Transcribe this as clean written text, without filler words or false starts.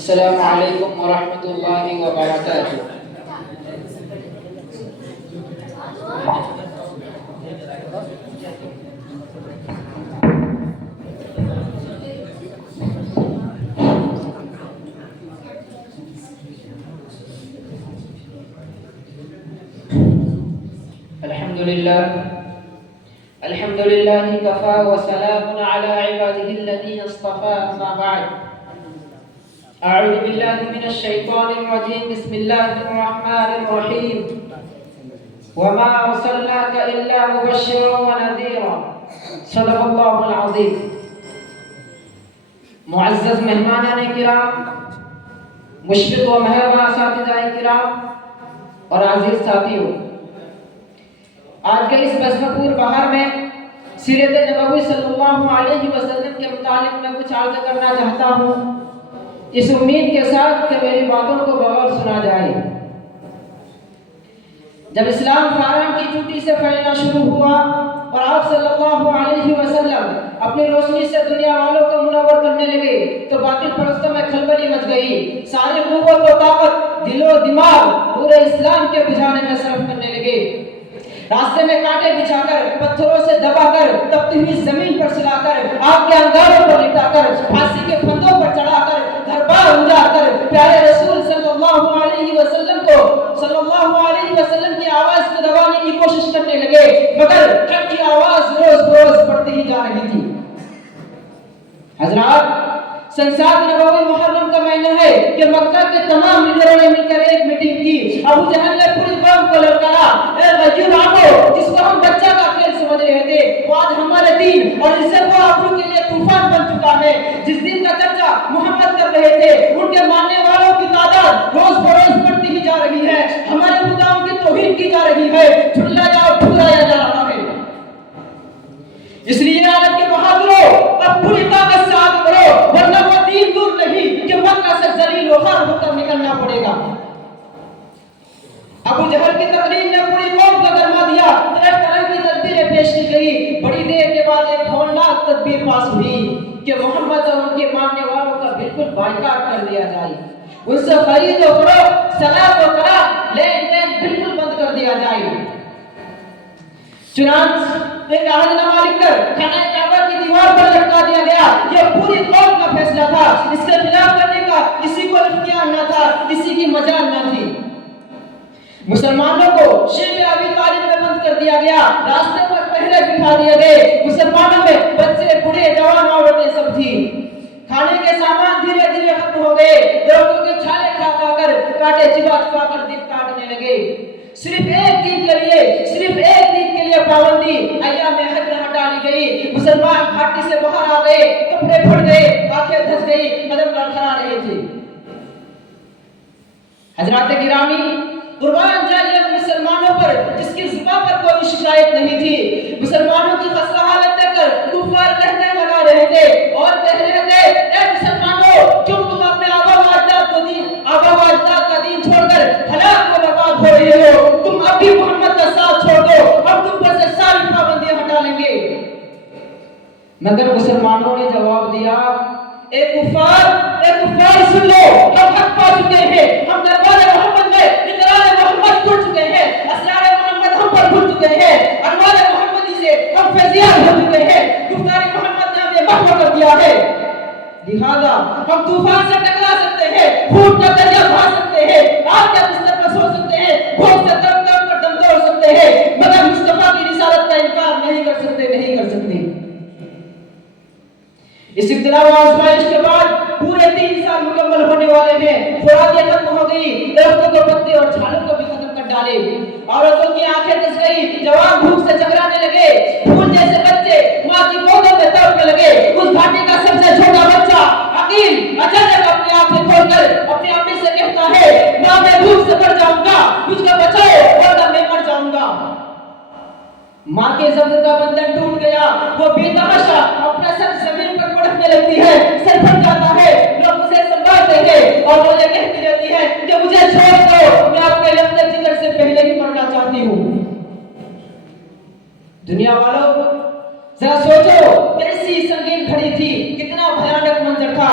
السلام علیکم ورحمۃ اللہ وبرکاتہ۔ الحمد للہ کفا وسلام علی عباده الذین اصطفى، اما بعد اعوذ باللہ من الشیطان الرجیم، بسم اللہ الرحمن الرحیم، وما ارسلناک الا مبشرا ونذیرا، صدق اللہ العظیم۔ معزز مہمانان کرام، مشفق و مہربان اساتذہ کرام اور عزیز ساتھیوں، آج کے اس بھرپور بہار میں سیرت نبوی صلی اللہ علیہ وسلم کے متعلق میں کچھ عرض کرنا چاہتا ہوں، اس امید کے ساتھ کہ میری باتوں کو بغور سنا جائے۔ جب اسلام فاران کی چوٹی سے پھیلنا شروع ہوا اور آپ صلی اللہ علیہ وسلم اپنی روشنی سے دنیا والوں کو منور کرنے لگے تو باطل پرستوں میں کھلبلی مچ گئی۔ ساری قوت و طاقت دل و دماغ پورے اسلام کے بجھانے میں صرف کرنے لگے۔ راستے میں کانٹے بچھا کر، پتھروں سے دبا کر، تپتی ہوئی زمین پر سلا کر، آگ کے انگاروں پر لٹا کر، پھانسی کے پھندوں پر چڑھا کر، گھر بار اجاڑ کر پیارے رسول صلی اللہ علیہ وسلم کی آواز کو دبانے کی کوشش کرنے لگے، مگر حق کی آواز روز بروز بڑھتی ہی جا رہی تھی۔ حضرات، سنساد نبوی محرم کا مہینہ ہے کہ مکہ کے تمام لیڈروں نے مل کر ایک میٹنگ کی۔ ابو جہل نے پوری قوم کو للکارا، اے غیور آقو، جس کو ہم بچہ کا کھیل سمجھ رہے تھے، وہ آج ہمارے دین اور عزت و آبرو کے لیے طوفان بن چکا ہے۔ جس دین کا چرچا محمد کر رہے تھے، ان کے ماننے والوں کی تعداد روز بروز بڑھتی ہی جا رہی ہے، ہمارے خداؤں کی توہین کی جا رہی ہے، جھلایا اور ٹھرایا جا رہا ہے۔ اس لیے عالم کے بہادروں، اب پوری طاقت سے آگے بڑھو، ورنہ وہ دین دور نہیں کہ مکہ سے ذلیل و خوار ہو کر نکلنا پڑے گا۔ ابو جہل کی تقریر نے پوری قوم کا گرما دیا، طرح طرح کی تدبیریں پیش کی گئی۔ بڑی دیر کے بعد ایک ہولناک تدبیر پاس ہوئی کہ محمد اور ان کے ماننے والوں کا بالکل بائیکاٹ کر دیا جائے، ان سے خرید و فروخت، صلاۃ و قرات، لین دین بالکل بند کر دیا جائے۔ چنانچہ ایک عہد نامہ لکھ کر خانہ کعبہ کی دیوار پر لٹکا دیا گیا۔ یہ پوری قوم کا فیصلہ تھا، اس کے خلاف کرنے کا کسی کو اختیار نہ تھا، کسی کی مجال نہ تھی۔ مسلمانوں کو شیب ابی طالب میں بند کر دیا گیا، راستے پر پہرے بٹھا دیے گئے۔ مسلمانوں میں بچے، بوڑھے، جوان، عورتیں سب تھی۔ کھانے کے سامان دھیرے دھیرے ختم ہو گئے، درختوں کے چھالے کھا کھا کر، کاٹے چبا چبا کر دن کاٹنے لگے۔ صرف ایک دن کے لیے پابندی ایام حج میں ہٹا لی گئی۔ مسلمان گھاٹی سے باہر آ گئے، کپڑے پھٹ گئے، آنکھیں دھس گئی، قدم لڑکھڑا رہے تھے۔ حضرات گرامی، قربان جائیے مسلمانوں پر جس کی زبان پر کوئی شکایت نہیں تھی۔ مسلمانوں کی خستہ حالت دیکھ کر کفار کہنے لگا رہے تھے اور کہہ رہے تھے، اے مسلمانوں، کیوں تم اپنے آبا و اجداد کا دین چھوڑ کر ہلاک و برباد ہو رہے ہو؟ تم اب بھی محمد کا ساتھ چھوڑ دو، ہم تم پر سے ساری پابندیاں ہٹا لیں گے۔ مگر مسلمانوں نے جواب دیا، اے کفار سن لو، ہم حق پا چکے ہیں، ہم دربار محمد میں اقرار محمد کر چکے ہیں، اسرار محمد ہم پر بھول چکے ہیں، انوار محمدی سے ہم فیضیاب ہو چکے ہیں، گفتار محمد نے ہمیں محو کر دیا ہے۔ لہذا ہم طوفان سے ٹکرا سکتے ہیں، خون کا دریا بہا سکتے ہیں، آگ کے بستر پر سو سکتے ہیں، بھوک سے تڑپ تڑپ کر دم توڑ سکتے ہیں، مگر مصطفیٰ کی رسالت کا انکار نہیں کر سکتے۔ اس ابتلا و آزمائش کے بعد پورے 3 سال مکمل ہونے والے ہیں۔ خوراکیں ختم ہو گئی، درختوں کے پتے اور چھالوں کو بھی ختم کر ڈالے، عورتوں کی آنکھیں دس گئی، جوان بھوک سے چکرانے لگے، پھول جیسے بچے ماں کی گودوں میں تڑپنے لگے۔ اس گھاٹی کا سب سے چھوٹا بچہ عقیل اچانک اپنی آنکھیں کھول کر اپنی امی سے کہتا ہے، ماں میں بھوک سے مر جاؤں گا، مجھ کو بچاؤ ورنہ میں مر جاؤں گا۔ ماں کے زبر کا بندھن ٹوٹ گیا، وہ بے تحاشا اپنا سر زمین پر پڑھنے لگتی ہے، سر پھٹ جاتا ہے، لوگ اسے سنبھالتے ہیں اور وہ یہ کہتی رہتی ہے کہ مجھے چھوڑ دو، میں اپنے لفظ جگر سے پہلے ہی مرنا چاہتی ہوں۔ دنیا والوں، ذرا سوچو کیسی سنگین کھڑی تھی، کتنا بھیانک منظر تھا،